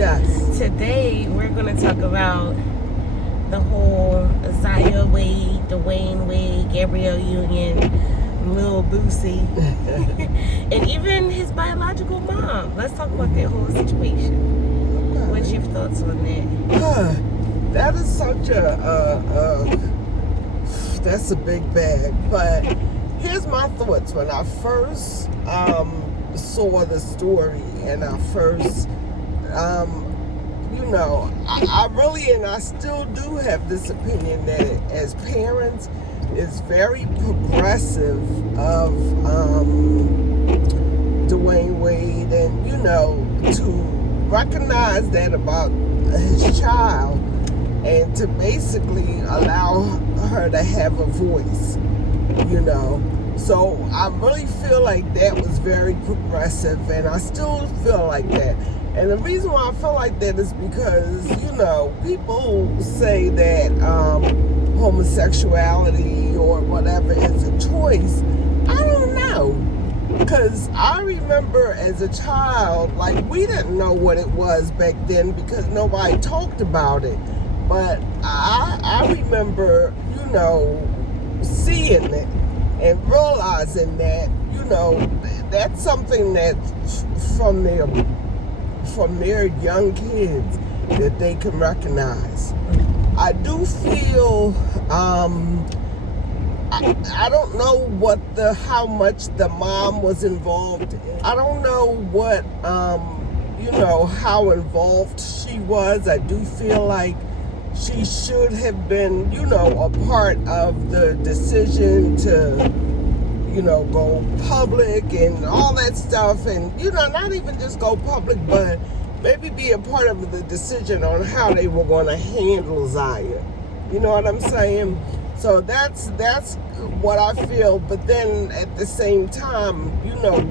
Yes. Today, we're going to talk about the whole Zaya Wade, Dwayne Wade, Gabrielle Union, Lil Boosie, and even his biological mom. Let's talk about that whole situation. Okay. What's your thoughts on that? That is such that's a big bag. But here's my thoughts. When I first saw the story and I first, I really, and I still do have this opinion that as parents, it's very progressive of Dwayne Wade and, to recognize that about his child and to basically allow her to have a voice, So I really feel like that was very progressive, and I still feel like that. And the reason why I feel like that is because, people say that homosexuality or whatever is a choice. I don't know. Because I remember as a child, we didn't know what it was back then because nobody talked about it. But I remember, seeing it and realizing that, that's something that's from their young kids that they can recognize. I do feel, I don't know how much the mom was involved in. I don't know what, how involved she was. I do feel like she should have been, a part of the decision to, go public and all that stuff. And, not even just go public, but maybe be a part of the decision on how they were going to handle Zaya. You know what I'm saying? So that's what I feel. But then at the same time,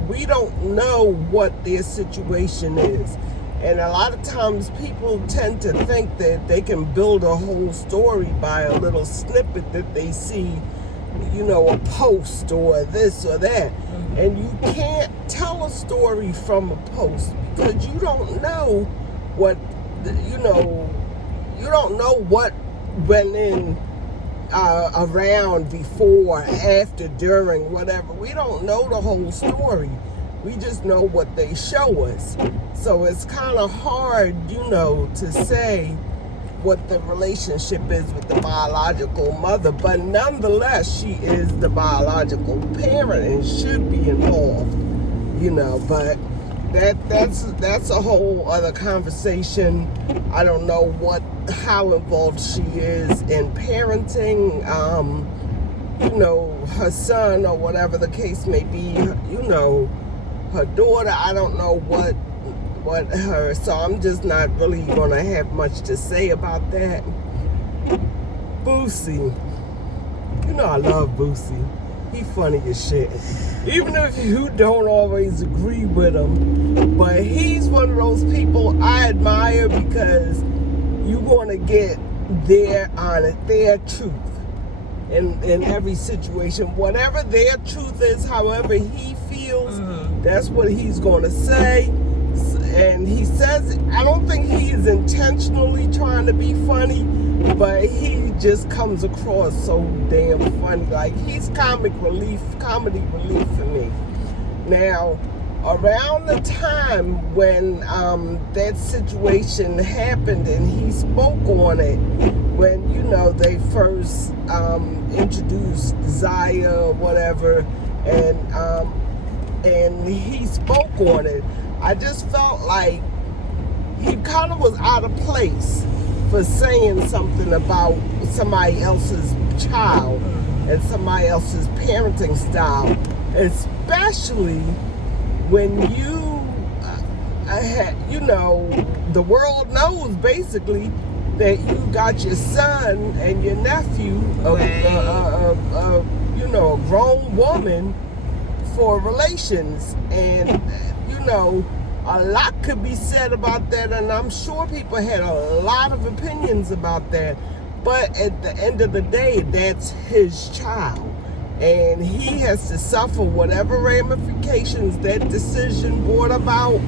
we don't know what their situation is. And a lot of times people tend to think that they can build a whole story by a little snippet that they see, a post or this or that. And you can't tell a story from a post because you don't know what, you don't know what went in around before, after, during, whatever. We don't know the whole story. We just know what they show us. So it's kind of hard, to say what the relationship is with the biological mother. But nonetheless, she is the biological parent and should be involved, But that's a whole other conversation. I don't know how involved she is in parenting, her son or whatever the case may be, her daughter. I don't know what her, so I'm just not really going to have much to say about that. Boosie. I love Boosie. He funny as shit. Even if you don't always agree with him, but he's one of those people I admire because you want to get their truth in every situation. Whatever their truth is, however he feels, that's what he's going to say. And he says, I don't think he is intentionally trying to be funny, but he just comes across so damn funny. He's comedy relief for me. Now, around the time when that situation happened and he spoke on it, when, they first introduced Zaya or whatever, and he spoke on it, I just felt like he kind of was out of place for saying something about somebody else's child and somebody else's parenting style, especially when the world knows basically that you got your son and your nephew, a grown woman for relations, and a lot could be said about that, and I'm sure people had a lot of opinions about that. But at the end of the day, that's his child, and he has to suffer whatever ramifications that decision brought about.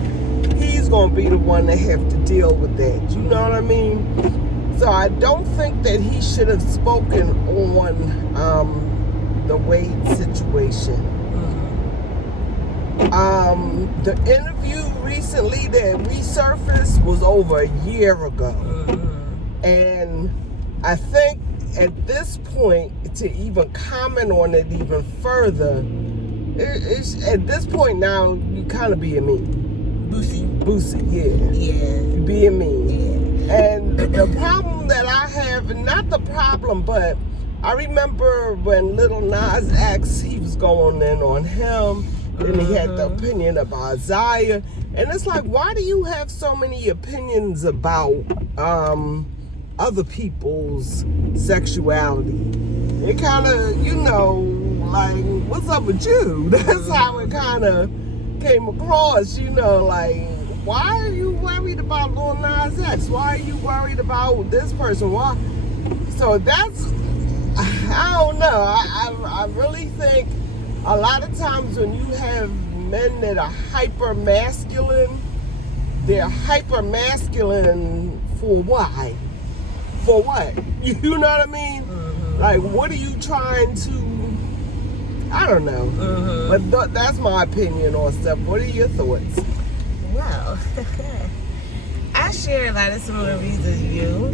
He's going to be the one that have to deal with that. You know what I mean? So I don't think that he should have spoken on the Wade situation. The interview recently that resurfaced was over a year ago. And I think at this point, to even comment on it even further, it's at this point now, you kind of being mean. Boosie, yeah. You being mean. Yeah. And the problem that I have, not the problem, but I remember when Lil Nas X, he was going in on him. And he had the opinion about Zaya. And it's like, why do you have so many opinions about other people's sexuality? It kind of, you know, like, what's up with you? That's how it kind of came across, you know, like, why are you worried about Lil Nas X? Why are you worried about this person? Why? So that's, I don't know. I really think a lot of times when you have men that are hyper masculine, they're hyper masculine for why? For what? You know what I mean? Like, what are you trying to, I don't know. But that's my opinion on stuff. What are your thoughts? Well, I share a lot of similar views as you.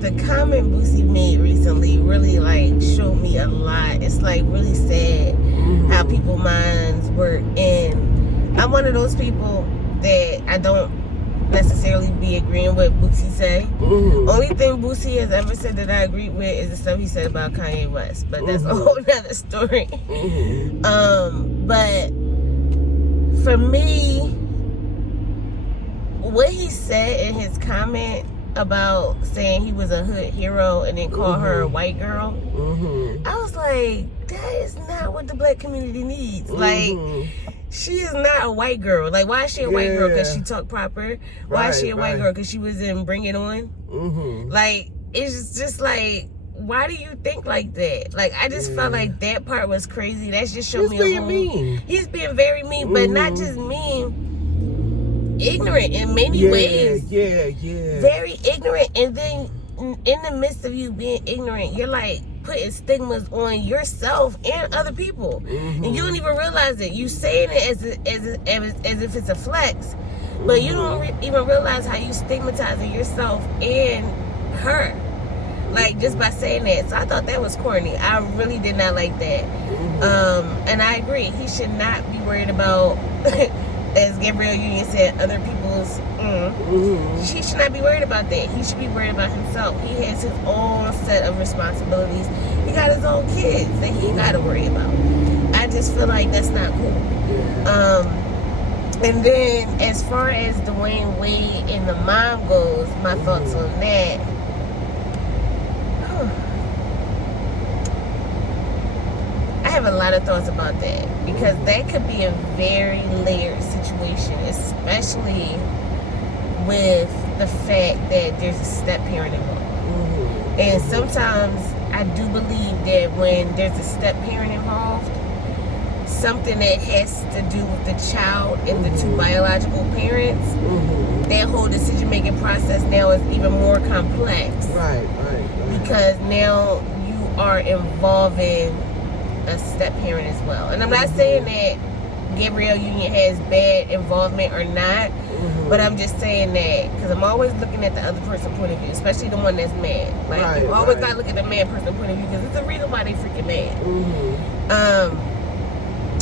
The comment Boosie made recently really like showed me a lot. It's like really sad how people's minds were in. I'm one of those people that I don't necessarily be agreeing with Boosie say. Only thing Boosie has ever said that I agree with is the stuff he said about Kanye West, but that's a whole nother story. But for me, what he said in his comment about saying he was a hood hero and then call her a white girl, I was like, that is not what the black community needs. Like, she is not a white girl. Like, why is she a white girl? Because she talked proper. Why is she a white girl? Because she was in Bring It On. Like, it's just like, why do you think like that? Like, I just felt like that part was crazy. That just showed me a whole... Mean. He's being very mean, but not just mean, ignorant in many ways. Very ignorant. And then in the midst of you being ignorant, you're like putting stigmas on yourself and other people, and you don't even realize it. You saying it as if it's a flex, but you don't even realize how you stigmatizing yourself and her, like, just by saying that. So I thought that was corny. I really did not like that. And I agree, he should not be worried about as Gabrielle Union said, other people's he should not be worried about that. He should be worried about himself. He has his own set of responsibilities. He got his own kids that he got to worry about. I just feel like that's not cool. And then as far as Dwayne Wade and the mom goes, my thoughts on that. I have a lot of thoughts about that, because that could be a very layered situation, especially with the fact that there's a step parent involved. And sometimes I do believe that when there's a step parent involved, something that has to do with the child and the two biological parents, that whole decision-making process now is even more complex. Right. Because now you are involving a step parent as well. And I'm not saying that Gabrielle Union has bad involvement or not, but I'm just saying that because I'm always looking at the other person's point of view, especially the one that's mad. Like, you always gotta look at the mad person's point of view, because it's a reason why they freaking mad.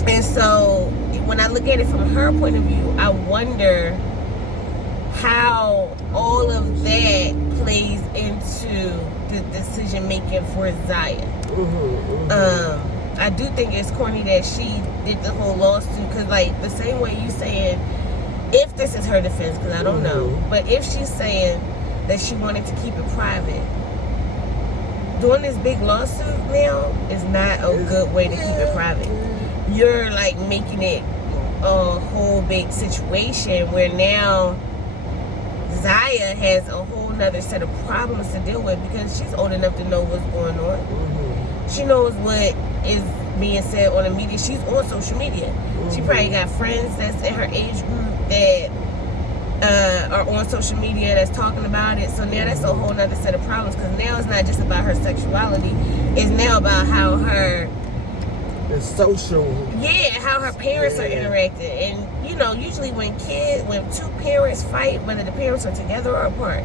And so when I look at it from her point of view, I wonder how all of that plays into the decision making for Zaya. I do think it's corny that she did the whole lawsuit, because like the same way you saying, if this is her defense, because I don't know, but if she's saying that she wanted to keep it private, doing this big lawsuit now is not a good way to keep it private. You're like making it a whole big situation where now Zaya has a whole nother set of problems to deal with, because she's old enough to know what's going on. She knows what is being said on the media. She's on social media. She probably got friends that's in her age group that that are on social media that's talking about it. So now that's a whole nother set of problems, because now it's not just about her sexuality. It's now about how her... It's social. Yeah, how her parents are interacting. And, you know, usually when two parents fight, whether the parents are together or apart,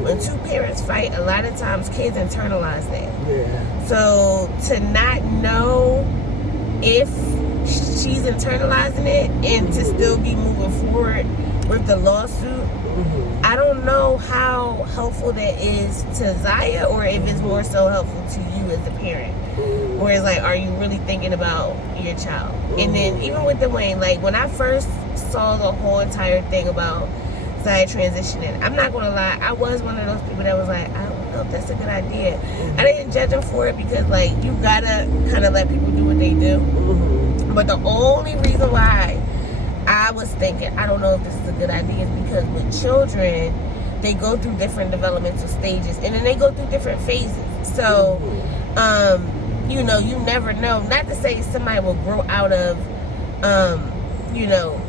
when two parents fight, a lot of times kids internalize that. Yeah. So to not know if she's internalizing it and to still be moving forward with the lawsuit, I don't know how helpful that is to Zaya, or if it's more so helpful to you as a parent. Where it's like, are you really thinking about your child? And then even with Dwayne, like when I first saw the whole entire thing about Zaya transitioning, I'm not gonna lie, I was one of those people that was like, I don't know if that's a good idea. I didn't judge him for it, because like you gotta kind of let people do what they do. But the only reason why I was thinking, I don't know if this is a good idea, is because with children, they go through different developmental stages, and then they go through different phases. So, you know, you never know. Not to say somebody will grow out of, you know,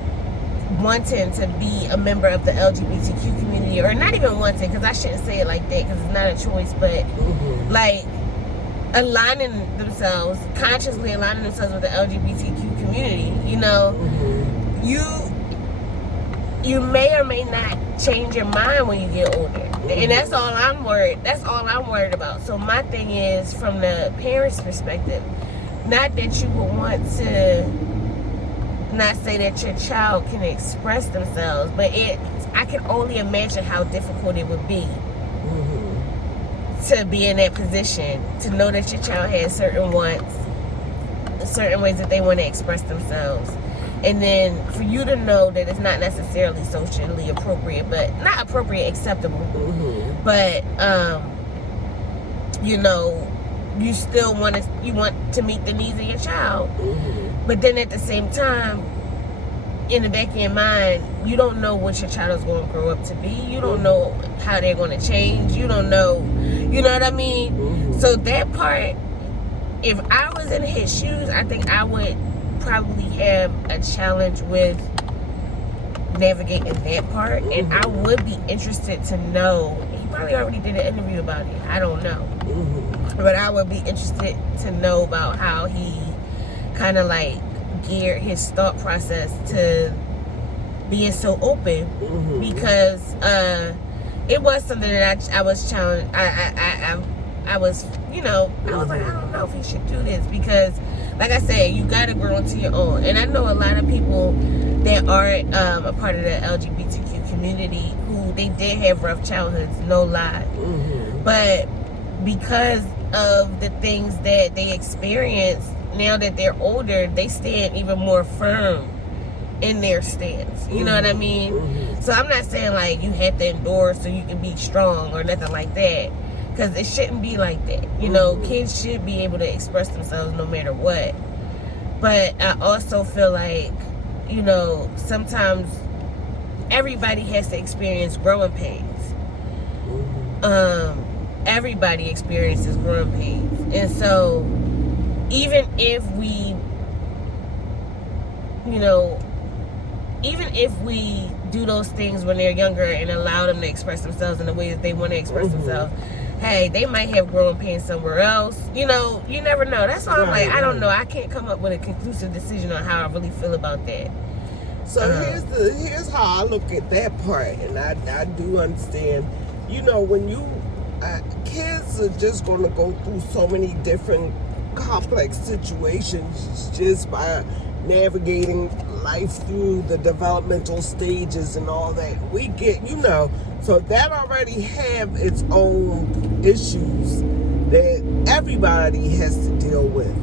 wanting to be a member of the LGBTQ community, or not even wanting, because I shouldn't say it like that, because it's not a choice, but like aligning themselves, consciously aligning themselves with the LGBTQ community. You know, you may or may not change your mind when you get older, and that's all I'm worried about. So my thing is, from the parents' perspective, not that you would want to not say that your child can express themselves, but I can only imagine how difficult it would be to be in that position, to know that your child has certain wants, certain ways that they want to express themselves, and then for you to know that it's not necessarily socially appropriate, but not appropriate, acceptable, but you know, you still want to meet the needs of your child, but then at the same time, in the back of your mind, you don't know what your child is going to grow up to be. You don't know how they're going to change. You don't know, you know what I mean? So that part, if I was in his shoes, I think I would probably have a challenge with navigating that part. And I would be interested to know, he probably already did an interview about it, I don't know. But I would be interested to know about how he kind of like geared his thought process to being so open, because it was something that I was challenged. I was, you know, I was like, I don't know if he should do this, because like I said, you gotta grow into your own. And I know a lot of people that aren't a part of the LGBTQ community who they did have rough childhoods, no lie, but because of the things that they experienced, now that they're older, they stand even more firm in their stance. You know what I mean? So I'm not saying like you have to endure so you can be strong or nothing like that, because it shouldn't be like that. You know, kids should be able to express themselves no matter what. But I also feel like, you know, sometimes everybody has to experience growing pains. Everybody experiences growing pains. And so even if we, you know, even if we do those things when they're younger and allow them to express themselves in the way that they want to express themselves, hey, they might have growing pains somewhere else. You know, you never know. That's why I'm like, I don't know. I can't come up with a conclusive decision on how I really feel about that. So here's how I look at that part, and I do understand. You know, when kids are just going to go through so many different complex situations just by navigating life through the developmental stages and all that. We get, you know, so that already have its own issues that everybody has to deal with.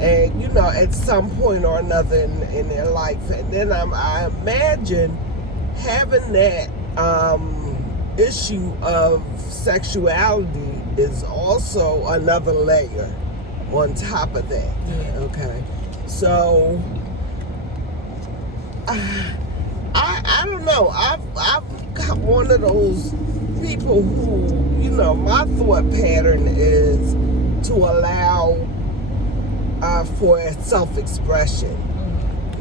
And, you know, at some point or another in their life. And then I imagine having that issue of sexuality is also another layer on top of that. Okay. So I don't know. I've got one of those people who, you know, my thought pattern is to allow for self-expression.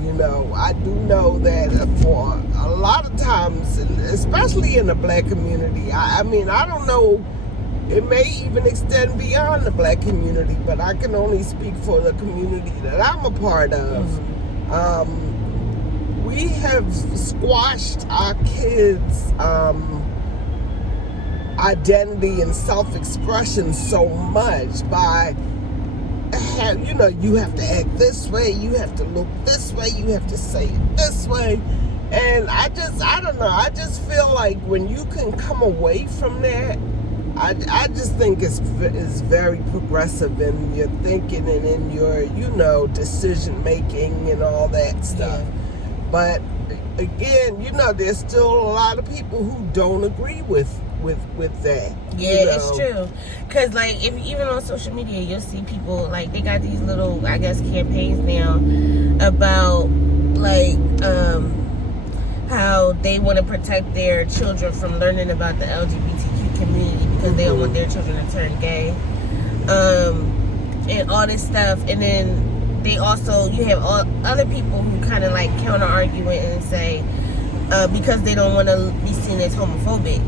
You know, I do know that for a lot of times, especially in the black community, I mean, I don't know, it may even extend beyond the black community, but I can only speak for the community that I'm a part of. We have squashed our kids' identity and self-expression so much by, you know, you have to act this way, you have to look this way, you have to say it this way. And I don't know, I just feel like when you can come away from that, I just think it's very progressive in your thinking and in your, you know, decision making and all that stuff. Yeah. But again, you know, there's still a lot of people who don't agree with that. Yeah, you know? It's true. Because, like, if even on social media, you'll see people, like, they got these little, I guess, campaigns now about, like, how they want to protect their children from learning about the LGBTQ community because they don't want their children to turn gay. And all this stuff. And then they also, you have all other people who kind of, like, counter-argue it and say, because they don't want to be seen as homophobic.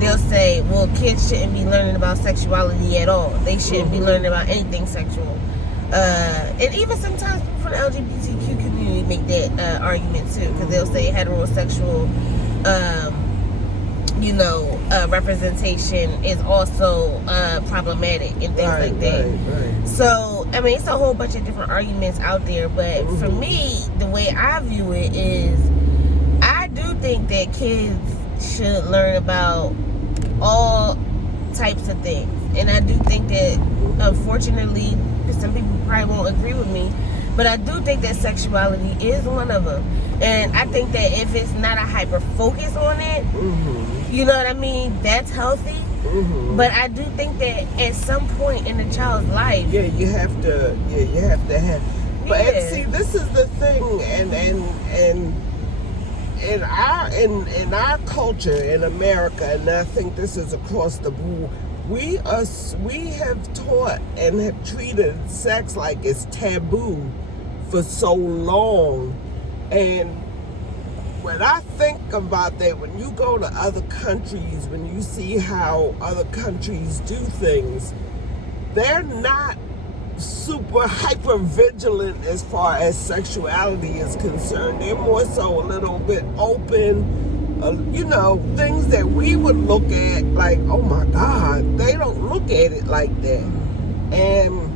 They'll say, well, kids shouldn't be learning about sexuality at all. They shouldn't be learning about anything sexual. And even sometimes people from the LGBTQ community make that argument too, because they'll say heterosexual, you know, representation is also problematic and things like that. Right. So, I mean, it's a whole bunch of different arguments out there, but for me, the way I view it is, I do think that kids should learn about all types of things. And I do think that, unfortunately, some people probably won't agree with me, but I do think that sexuality is one of them. And I think that if it's not a hyper focus on it, you know what I mean, that's healthy. But I do think that at some point in the child's life, you have to have. But see, this is the thing, and in our culture in America, and I think this is across the board, we have taught and have treated sex like it's taboo for so long. And when I think about that, when you go to other countries, when you see how other countries do things, they're not super hyper vigilant as far as sexuality is concerned. They're more so a little bit open, you know, things that we would look at like, oh my God, they don't look at it like that. And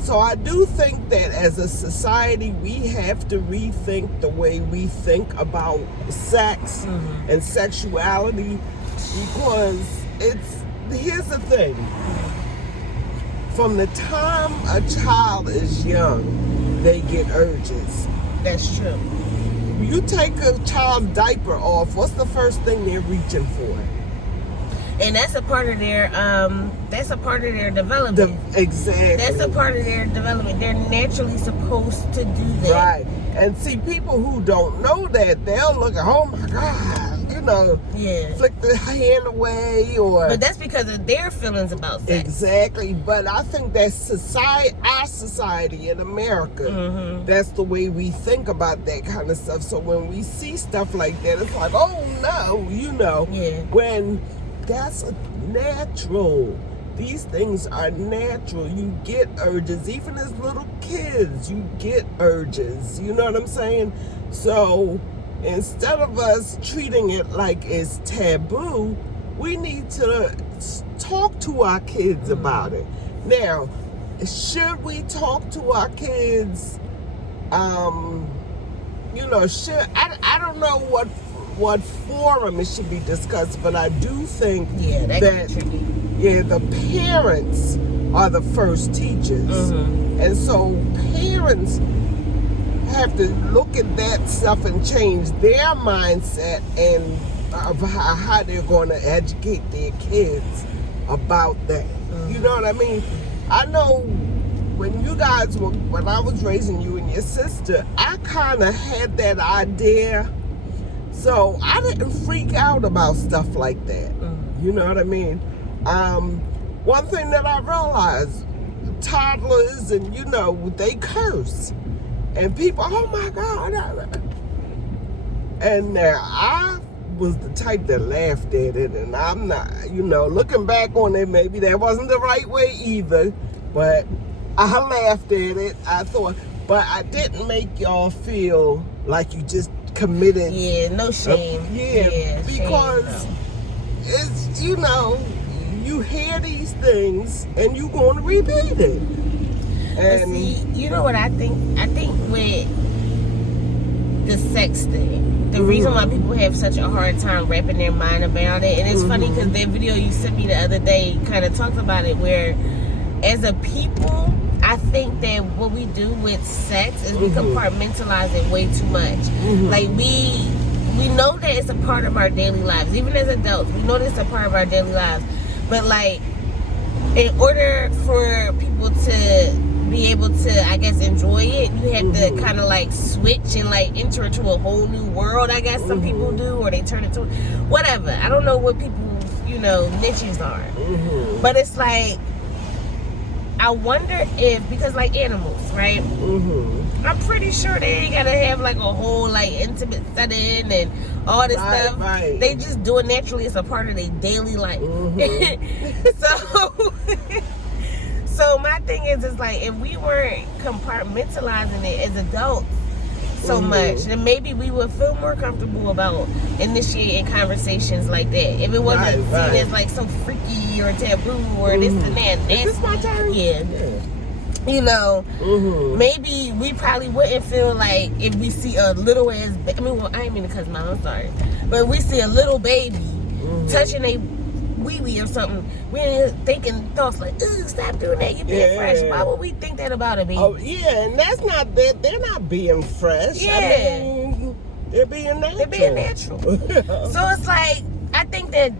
so I do think that as a society, we have to rethink the way we think about sex and sexuality, because here's the thing. From the time a child is young, they get urges. That's true. You take a child's diaper off, what's the first thing they're reaching for? And that's a part of their development. Exactly. That's a part of their development. They're naturally supposed to do that. Right. And see, people who don't know that, they'll look at, oh my God, you know, flick the hand away, or. But that's because of their feelings about sex. Exactly. But I think that our society in America, that's the way we think about that kind of stuff. So when we see stuff like that, it's like, oh no, you know, when that's natural. These things are natural. You get urges. Even as little kids, you get urges. You know what I'm saying? So instead of us treating it like it's taboo, we need to talk to our kids about it. Now, should we talk to our kids? You know, I don't know what forum it should be discussed, but I do think that the parents are the first teachers. And so parents have to look at that stuff and change their mindset and of how they're going to educate their kids about that. You know what I mean? I know when I was raising you and your sister, I kind of had that idea. So I didn't freak out about stuff like that. You know what I mean? One thing that I realized, toddlers and, you know, they curse. And people, oh my God. And now I was the type that laughed at it, and I'm not, looking back on it, maybe that wasn't the right way either, but I laughed at it. I thought, but I didn't make y'all feel like you just committed. Yeah, no shame. Because shame, it's, you hear these things and you going to repeat it. And but see, you know what I think? I think with the sex thing, the reason why people have such a hard time wrapping their mind about it, and it's funny because that video you sent me the other day kind of talks about it, where as a people, I think that what we do with sex is we compartmentalize it way too much. Like we know that it's a part of our daily lives. Even as adults, we know that it's a part of our daily lives. But like, in order for people to be able to, I guess, enjoy it, you have to kind of like switch and like enter into a whole new world, I guess some people do, or they turn into whatever. I don't know what people's, niches are. But it's like, I wonder if, because like animals, right? I'm pretty sure they ain't gotta have like a whole like intimate setting and all this stuff. Right. They just do it naturally. It's a part of their daily life. So my thing is like, if we weren't compartmentalizing it as adults so much, then maybe we would feel more comfortable about initiating conversations like that. If it wasn't seen as like so freaky or taboo or this and that. Is this my turn? Yeah. Maybe we probably wouldn't feel like if we see a little ass I ain't mean to cuss my mouth, I'm sorry. But if we see a little baby touching a wee-wee or something, we ain't thinking thoughts like, ugh, stop doing that, you being fresh. Why would we think that about a baby? Oh, yeah, and that's not that. They're not being fresh. Yeah. I mean, they're being natural. So it's like, I think that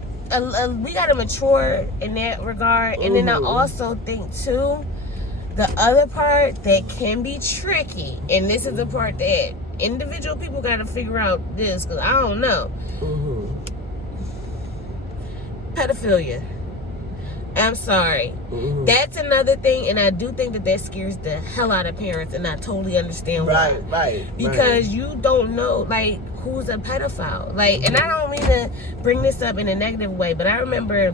we got to mature in that regard. And then I also think, too, the other part that can be tricky, and this is the part that individual people got to figure out this, because I don't know. Pedophilia. I'm sorry. That's another thing, and I do think that scares the hell out of parents, and I totally understand why. Right. Because you don't know, like, who's a pedophile. Like, and I don't mean to bring this up in a negative way, but I remember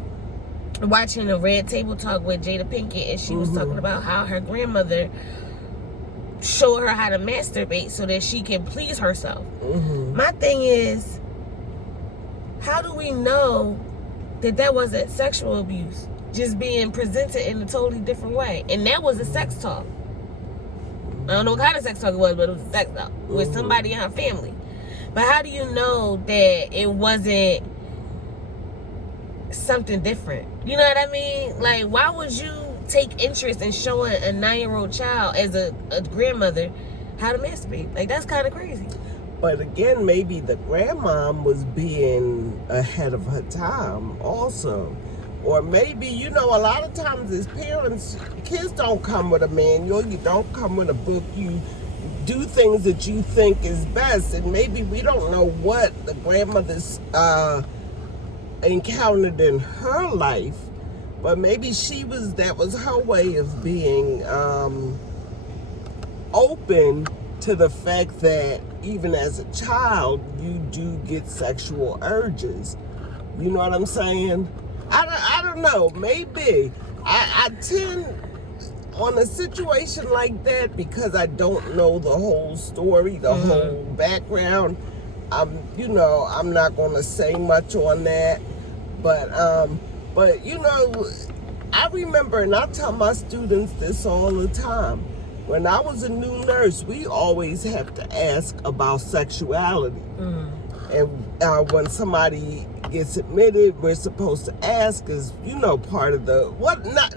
watching a Red Table Talk with Jada Pinkett, and she was talking about how her grandmother showed her how to masturbate so that she can please herself. My thing is, how do we know that wasn't sexual abuse, just being presented in a totally different way? And that was a sex talk. I don't know what kind of sex talk it was, but it was a sex talk with somebody in her family. But how do you know that it wasn't something different? You know what I mean? Like, why would you take interest in showing a 9-year-old child as a grandmother how to masturbate? Like, that's kind of crazy. But again, maybe the grandmom was being ahead of her time also. Or maybe, a lot of times as parents, kids don't come with a manual. You don't come with a book. You do things that you think is best. And maybe we don't know what the grandmother's encountered in her life. But maybe that was her way of being open to the fact that even as a child, you do get sexual urges. You know what I'm saying? I don't know. Maybe. I tend, on a situation like that, because I don't know the whole story, the whole background, I'm not going to say much on that. But I remember, and I tell my students this all the time, when I was a new nurse, we always have to ask about sexuality. And when somebody gets admitted, we're supposed to ask, is, part of the,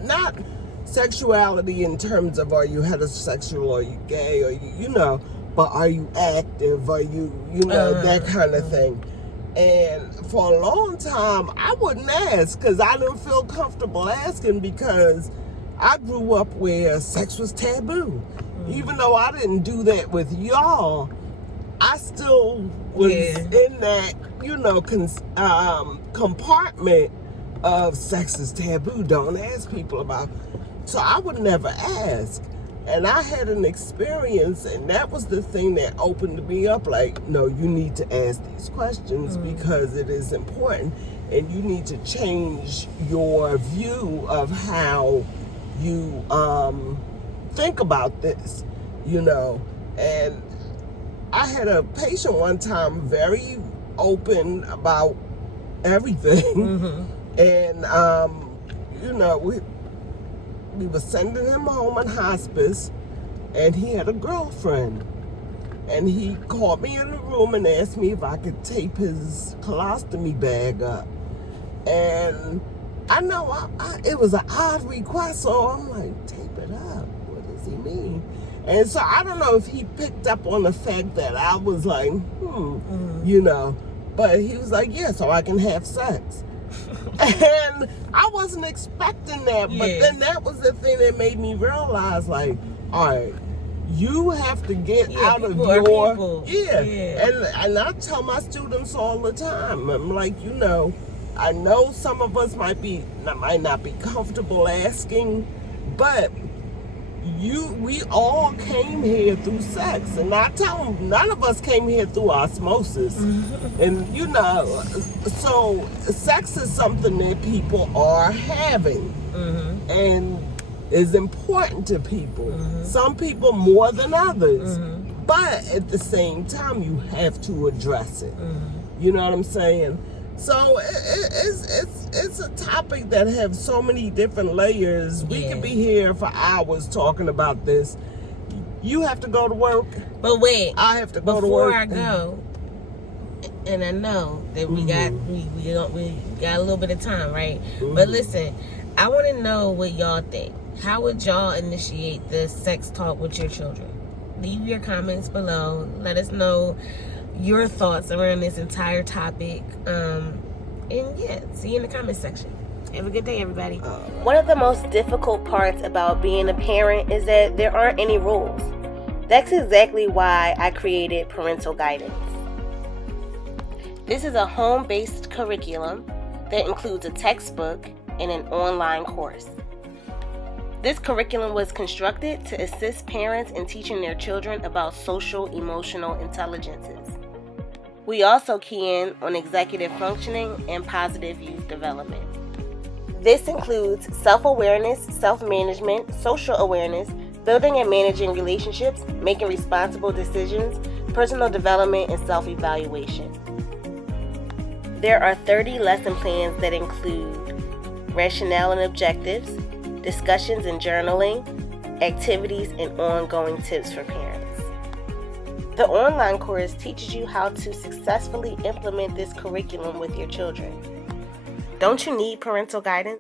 not sexuality in terms of, are you heterosexual, are you gay, or but are you active, are you, that kind of thing. And for a long time, I wouldn't ask, because I didn't feel comfortable asking, because I grew up where sex was taboo. Even though I didn't do that with y'all, I still was in that, compartment of sex is taboo. Don't ask people about. So I would never ask. And I had an experience, and that was the thing that opened me up. Like, no, you need to ask these questions because it is important, and you need to change your view of how you think about this, you know. And I had a patient one time very open about everything, and you know, we were sending him home in hospice, and he had a girlfriend. And he called me in the room and asked me if I could tape his colostomy bag up. And I know it was an odd request, so I'm like, tape it up? What does he mean? And so I don't know if he picked up on the fact that I was like, you know. But he was like, yeah, so I can have sex. And I wasn't expecting that, but then that was the thing that made me realize, like, all right, you have to get out of your and I tell my students all the time, I'm like, you know, I know some of us might not be comfortable asking, but we all came here through sex, and I tell them none of us came here through osmosis. And you know, so sex is something that people are having and is important to people. Some people more than others, but at the same time you have to address it. You know what I'm saying? So it's a topic that has so many different layers. We could be here for hours talking about this. You have to go to work. But wait, I have to go to work. Before I go, and I know that we got a little bit of time, right? But listen, I want to know what y'all think. How would y'all initiate the sex talk with your children? Leave your comments below. Let us know your thoughts around this entire topic. And yeah, see you in the comment section. Have a good day, everybody. One of the most difficult parts about being a parent is that there aren't any rules. That's exactly why I created Parental Guidance. This is a home-based curriculum that includes a textbook and an online course. This curriculum was constructed to assist parents in teaching their children about social-emotional intelligences. We also key in on executive functioning and positive youth development. This includes self-awareness, self-management, social awareness, building and managing relationships, making responsible decisions, personal development, and self-evaluation. There are 30 lesson plans that include rationale and objectives, discussions and journaling, activities, and ongoing tips for parents. The online course teaches you how to successfully implement this curriculum with your children. Don't you need parental guidance?